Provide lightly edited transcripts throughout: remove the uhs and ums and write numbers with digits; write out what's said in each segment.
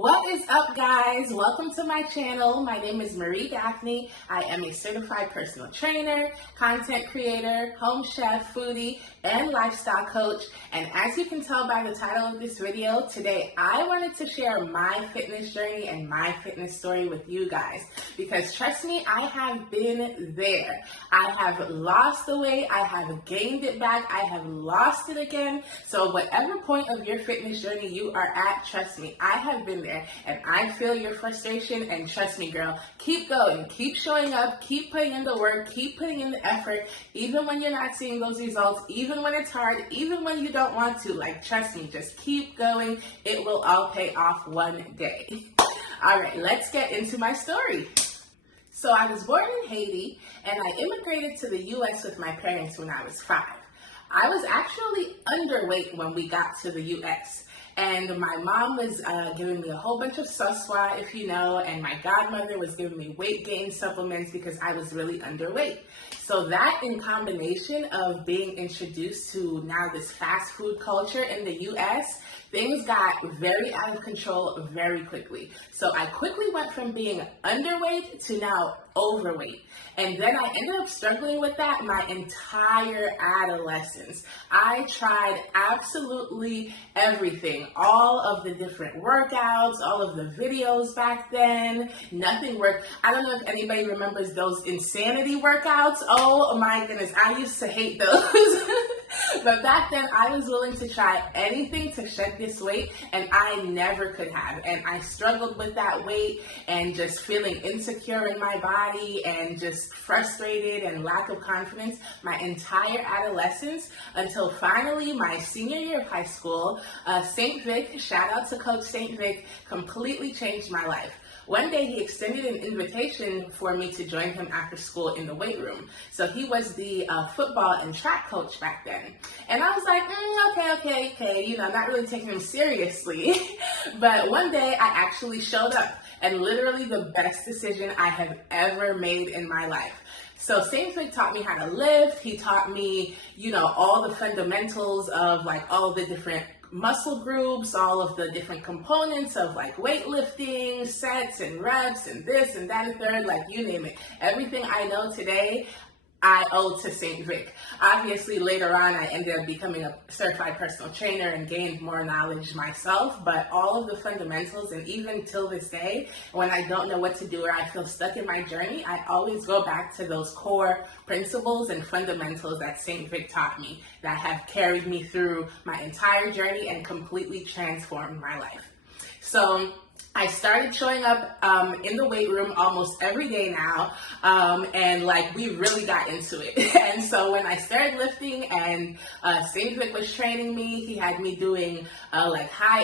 What is up, guys? Welcome to my channel. My name is Marie Daphne. I am a certified personal trainer, content creator, home chef, foodie, and lifestyle coach. And as you can tell by the title of this video, today I wanted to share my fitness journey and my fitness story with you guys. Because trust me, I have been there. I have lost the weight. I have gained it back. I have lost it again. So whatever point of your fitness journey you are at, trust me, I have been there, and I feel your frustration. And trust me, girl, keep going, keep showing up, keep putting in the work, keep putting in the effort, even when you're not seeing those results, even when it's hard, even when you don't want to. Like, trust me, just keep going. It will all pay off one day. All right, let's get into my story. So I was born in Haiti, and I immigrated to the U.S. with my parents when I was 5. I was actually underweight when we got to the U.S., and my mom was giving me a whole bunch of Suswa, if you know, and my godmother was giving me weight gain supplements because I was really underweight. So that, in combination of being introduced to now this fast food culture in the US, things got very out of control very quickly. So I quickly went from being underweight to now overweight. And then I ended up struggling with that my entire adolescence. I tried absolutely everything, all of the different workouts, all of the videos back then. Nothing worked. I don't know if anybody remembers those insanity workouts. Oh my goodness, I used to hate those. But back then, I was willing to try anything to shed this weight, and I never could have. And I struggled with that weight and just feeling insecure in my body and just frustrated and lack of confidence my entire adolescence until finally my senior year of high school. St. Vic, shout out to Coach St. Vic, completely changed my life. One day he extended an invitation for me to join him after school in the weight room. So he was the football and track coach back then. And I was like, okay, you know, not really taking him seriously. But one day I actually showed up, and literally the best decision I have ever made in my life. So St. Vic taught me how to lift. He taught me, you know, all the fundamentals of like all the different muscle groups, all of the different components of like weightlifting, sets and reps and this and that and third, like you name it. Everything I know today, I owe to St. Vic. Obviously, later on, I ended up becoming a certified personal trainer and gained more knowledge myself, but all of the fundamentals, and even till this day, when I don't know what to do or I feel stuck in my journey, I always go back to those core principles and fundamentals that St. Vic taught me that have carried me through my entire journey and completely transformed my life. So I started showing up in the weight room almost every day now, and like we really got into it. And so when I started lifting and St. Vic was training me, he had me doing like high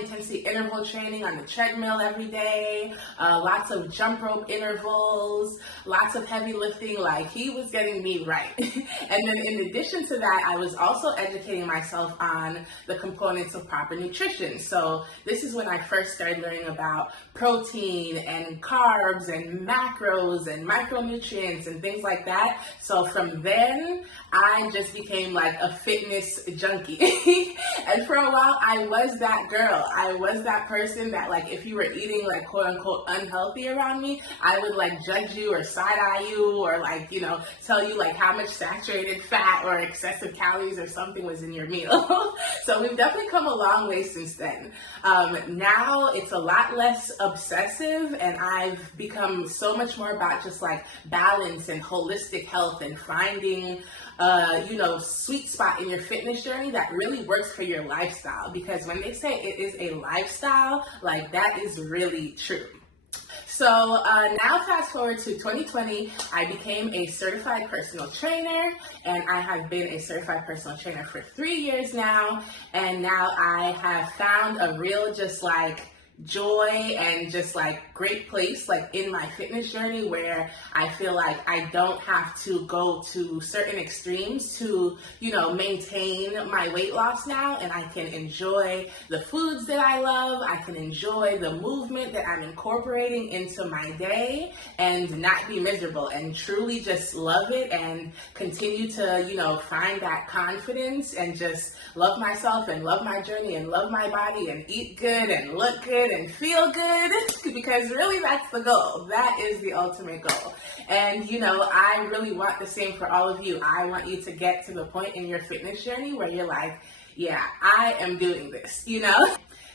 intensity interval training on the treadmill every day, lots of jump rope intervals, lots of heavy lifting. Like, he was getting me right. And then in addition to that, I was also educating myself on the components of proper nutrition. So this is when I first started learning about protein and carbs and macros and micronutrients and things like that. So from then, I just became like a fitness junkie. And for a while, I was that girl. I was that person that, like, if you were eating like quote unquote unhealthy around me, I would like judge you or side eye you or like, you know, tell you like how much saturated fat or excessive calories or something was in your meal. So we've definitely come a long way since then. Now it's a lot less obsessive, and I've become so much more about just like balance and holistic health and finding you know, sweet spot in your fitness journey that really works for your lifestyle. Because when they say it is a lifestyle, like, that is really true. So now fast forward to 2020, I became a certified personal trainer, and I have been a certified personal trainer for 3 years now. And now I have found a real just like joy and just like great place like in my fitness journey where I feel like I don't have to go to certain extremes to, maintain my weight loss now, and I can enjoy the foods that I love. I can enjoy the movement that I'm incorporating into my day and not be miserable and truly just love it and continue to, find that confidence and just love myself and love my journey and love my body and eat good and look good and feel good, because really that's the goal. That is the ultimate goal. And I really want the same for all of you. I want you to get to the point in your fitness journey where you're like, yeah, I am doing this,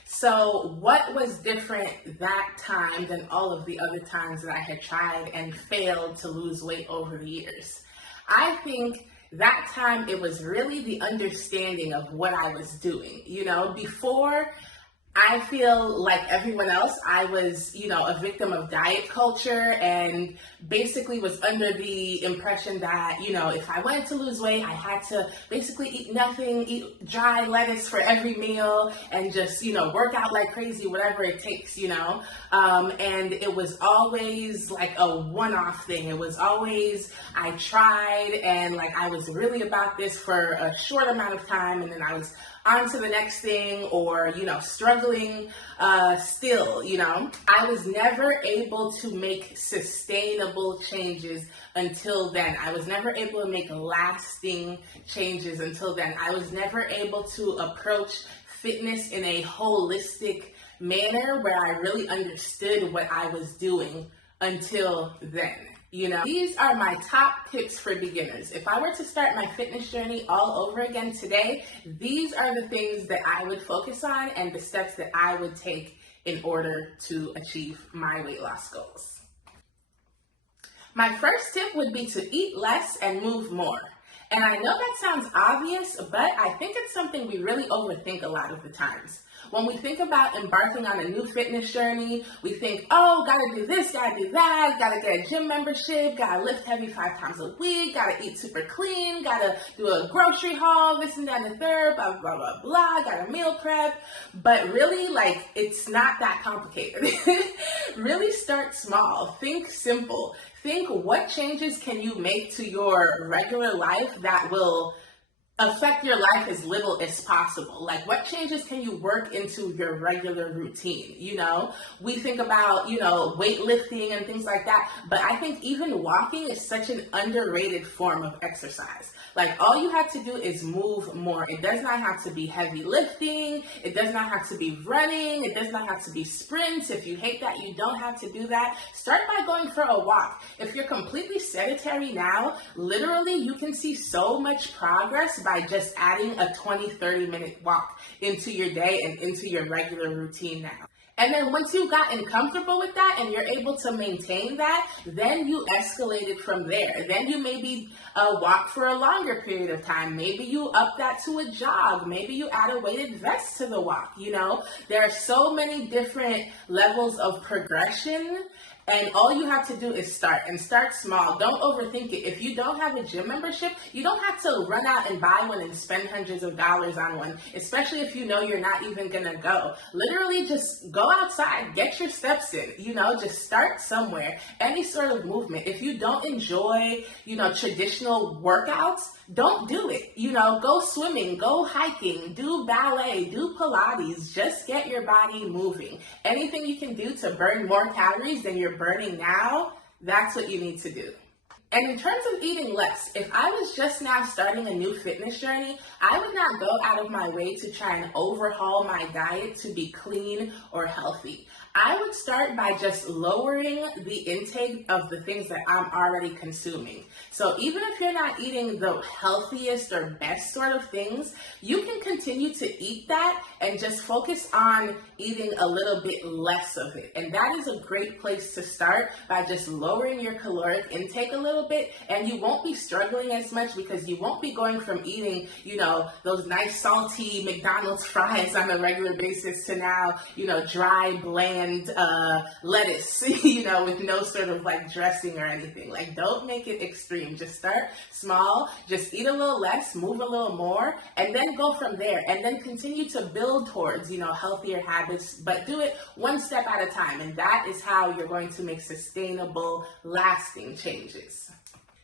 So what was different that time than all of the other times that I had tried and failed to lose weight over the years? I think that time it was really the understanding of what I was doing. Before, I feel like everyone else, I was, a victim of diet culture and basically was under the impression that, if I wanted to lose weight, I had to basically eat nothing, eat dry lettuce for every meal and just, work out like crazy, whatever it takes, and it was always like a one-off thing. It was always, I tried and like I was really about this for a short amount of time and then I was on to the next thing or, struggling still, I was never able to make sustainable changes until then. I was never able to make lasting changes until then. I was never able to approach fitness in a holistic manner where I really understood what I was doing until then. These are my top tips for beginners. If I were to start my fitness journey all over again today, these are the things that I would focus on and the steps that I would take in order to achieve my weight loss goals. My first tip would be to eat less and move more. And I know that sounds obvious, but I think it's something we really overthink a lot of the times. When we think about embarking on a new fitness journey, we think, oh, gotta do this, gotta do that, gotta get a gym membership, gotta lift heavy 5 times a week, gotta eat super clean, gotta do a grocery haul, this and that and the third, blah, blah, blah, blah, gotta meal prep. But really, it's not that complicated. Really start small. Think simple. Think what changes can you make to your regular life that will affect your life as little as possible. Like what changes can you work into your regular routine? We think about, weightlifting and things like that, but I think even walking is such an underrated form of exercise. Like all you have to do is move more. It does not have to be heavy lifting. It does not have to be running. It does not have to be sprints. If you hate that, you don't have to do that. Start by going for a walk. If you're completely sedentary now, literally you can see so much progress by just adding a 20-30 minute walk into your day and into your regular routine now. And then once you've gotten comfortable with that and you're able to maintain that, then you escalate it from there. Then you maybe walk for a longer period of time. Maybe you up that to a jog. Maybe you add a weighted vest to the walk. There are so many different levels of progression. And all you have to do is start small. Don't overthink it. If you don't have a gym membership, you don't have to run out and buy one and spend hundreds of dollars on one, especially if you know you're not even gonna go. Literally just go outside, get your steps in, just start somewhere. Any sort of movement. If you don't enjoy, traditional workouts, don't do it. Go swimming, go hiking, do ballet, do Pilates, just get your body moving. Anything you can do to burn more calories than you're burning now, that's what you need to do. And in terms of eating less, if I was just now starting a new fitness journey, I would not go out of my way to try and overhaul my diet to be clean or healthy. I would start by just lowering the intake of the things that I'm already consuming. So even if you're not eating the healthiest or best sort of things, you can continue to eat that and just focus on eating a little bit less of it. And that is a great place to start, by just lowering your caloric intake a little little bit, and you won't be struggling as much because you won't be going from eating, those nice salty McDonald's fries on a regular basis to now, dry, bland lettuce, with no sort of like dressing or anything. Like, don't make it extreme. Just start small, just eat a little less, move a little more, and then go from there. And then continue to build towards, healthier habits, but do it one step at a time. And that is how you're going to make sustainable, lasting changes.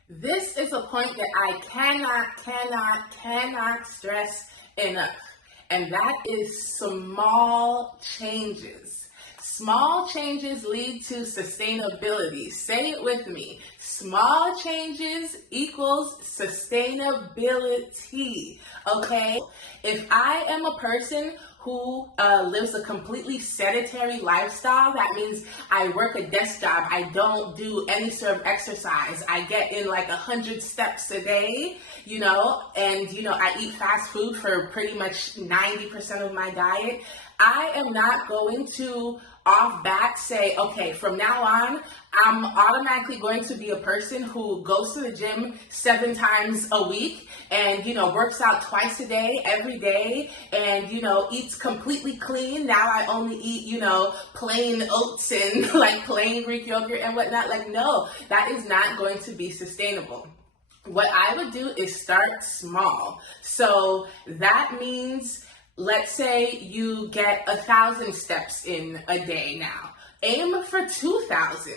This is a point that I cannot stress enough. And that is small changes. Small changes lead to sustainability. Say it with me. Small changes equals sustainability. Okay? If I am a person who lives a completely sedentary lifestyle, that means I work a desk job, I don't do any sort of exercise, I get in like 100 steps a day, and I eat fast food for pretty much 90% of my diet, I am not going to off bat say, okay, from now on, I'm automatically going to be a person who goes to the gym 7 times a week and, works out twice a day, every day, and, eats completely clean. Now I only eat, plain oats and like plain Greek yogurt and whatnot. Like, no, that is not going to be sustainable. What I would do is start small. So that means, let's say you get 1,000 steps in a day now. Aim for 2,000,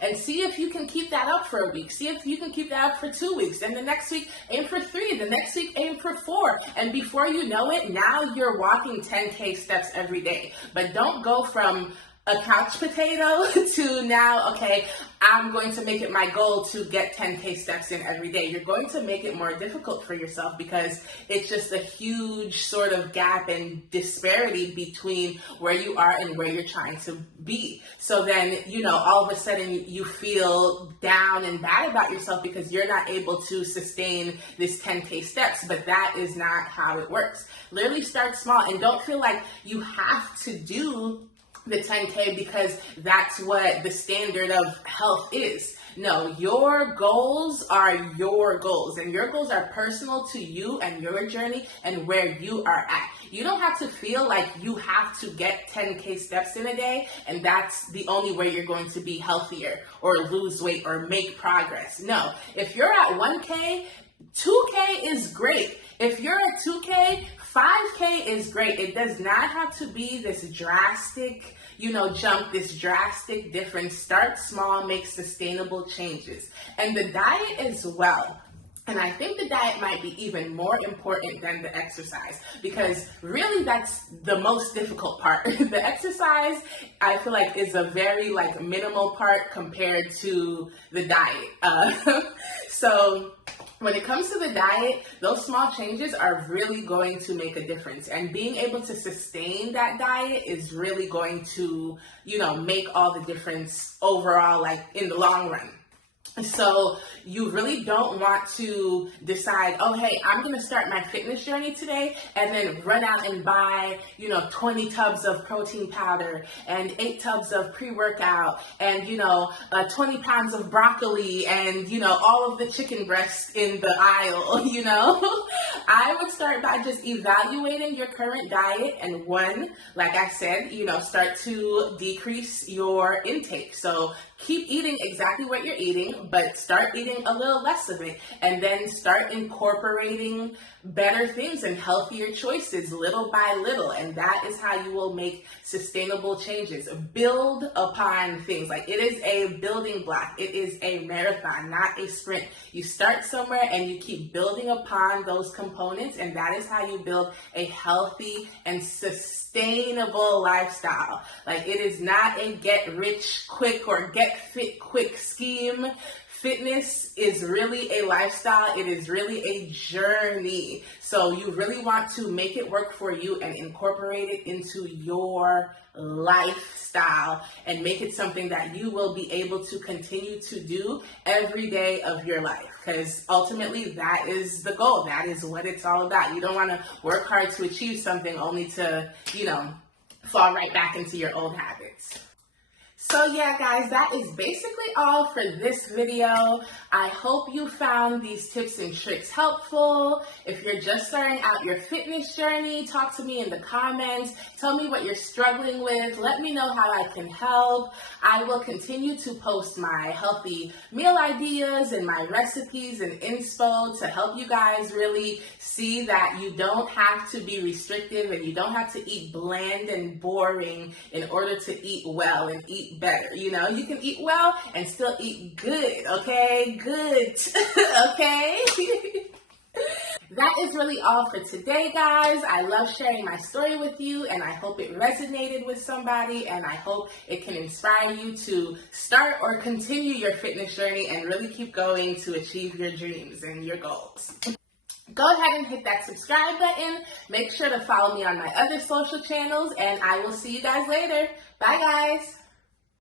and see if you can keep that up for a week. See if you can keep that up for 2 weeks. Then the next week, aim for 3. The next week, aim for 4. And before you know it, now you're walking 10K steps every day. But don't go from a couch potato to now, okay, I'm going to make it my goal to get 10K steps in every day. You're going to make it more difficult for yourself because it's just a huge sort of gap and disparity between where you are and where you're trying to be. So then, all of a sudden you feel down and bad about yourself because you're not able to sustain this 10K steps, but that is not how it works. Literally start small and don't feel like you have to do the 10K because that's what the standard of health is. No, your goals are your goals, and your goals are personal to you and your journey and where you are at. You don't have to feel like you have to get 10K steps in a day and that's the only way you're going to be healthier or lose weight or make progress. No, if you're at 1K, 2K is great. If you're at 2K, 5K is great. It does not have to be this drastic, jump, this drastic difference. Start small, make sustainable changes. And the diet as well. And I think the diet might be even more important than the exercise because really that's the most difficult part. The exercise, I feel like, is a very minimal part compared to the diet. So when it comes to the diet, those small changes are really going to make a difference. And being able to sustain that diet is really going to, make all the difference overall, in the long run. So you really don't want to decide, oh, hey, I'm going to start my fitness journey today and then run out and buy, 20 tubs of protein powder and 8 tubs of pre-workout and, 20 pounds of broccoli and, all of the chicken breasts in the aisle, I would start by just evaluating your current diet and like I said, start to decrease your intake. So keep eating exactly what you're eating, but start eating a little less of it and then start incorporating better things and healthier choices little by little. And that is how you will make sustainable changes. Build upon things. It is a building block. It is a marathon, not a sprint. You start somewhere and you keep building upon those components, and that is how you build a healthy and sustainable lifestyle. It is not a get rich quick or get fit quick scheme. Fitness is really a lifestyle. It is really a journey. So you really want to make it work for you and incorporate it into your lifestyle and make it something that you will be able to continue to do every day of your life. Because ultimately that is the goal. That is what it's all about. You don't want to work hard to achieve something only to, fall right back into your old habits. So yeah, guys, that is basically all for this video. I hope you found these tips and tricks helpful. If you're just starting out your fitness journey, talk to me in the comments. Tell me what you're struggling with. Let me know how I can help. I will continue to post my healthy meal ideas and my recipes and inspo to help you guys really see that you don't have to be restrictive and you don't have to eat bland and boring in order to eat well and eat better. You know, you can eat well and still eat good, okay? Good, okay? That is really all for today, guys. I love sharing my story with you, and I hope it resonated with somebody, and I hope it can inspire you to start or continue your fitness journey and really keep going to achieve your dreams and your goals. Go ahead and hit that subscribe button. Make sure to follow me on my other social channels, and I will see you guys later. Bye, guys.